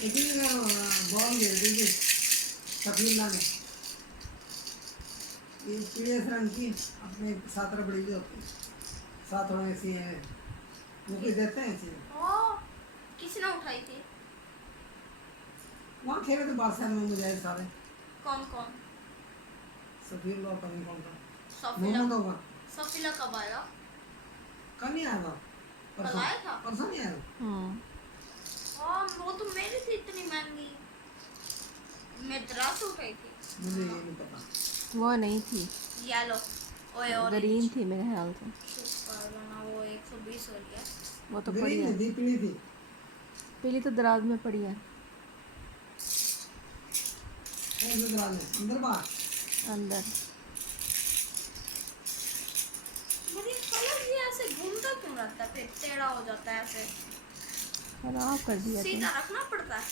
लेकिन बॉल गिर गई थी सफीला में, ये पीले रंग की अपने सात रबड़ी जो होती है, सात रंग ऐसी है वो कोई देते हैं ऐसी। किसने उठाई थी? वहाँ खेले थे बादशाह में मुझे सारे। कौन कौन? सफीर लोग कभी कौन था, सफीला। मोहम्मद होगा। सफीला कब आया? कल नहीं आया था, कल आया था। परसों नहीं आया। वो तो मेरी थी इतनी महंगी, मद्रास उठाई थी। मुझे ये नहीं पता। वो नहीं थी, येलो ओए ग्रीन थी मेरे ख्याल से। ना वो 120 हो रही है। वो तो पड़ी ग्रीन है, नहीं थी, पीली थी। पीली तो दराज में पड़ी है। कौन से दराज में, अंदर बाहर? अंदर। मुझे कलर ये ऐसे घूमता क्यों रहता है, फिर टेढ़ा हो जाता है ऐसे। खराब कर दिया तुम। सीधा रखना पड़ता है।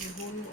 ये बोलो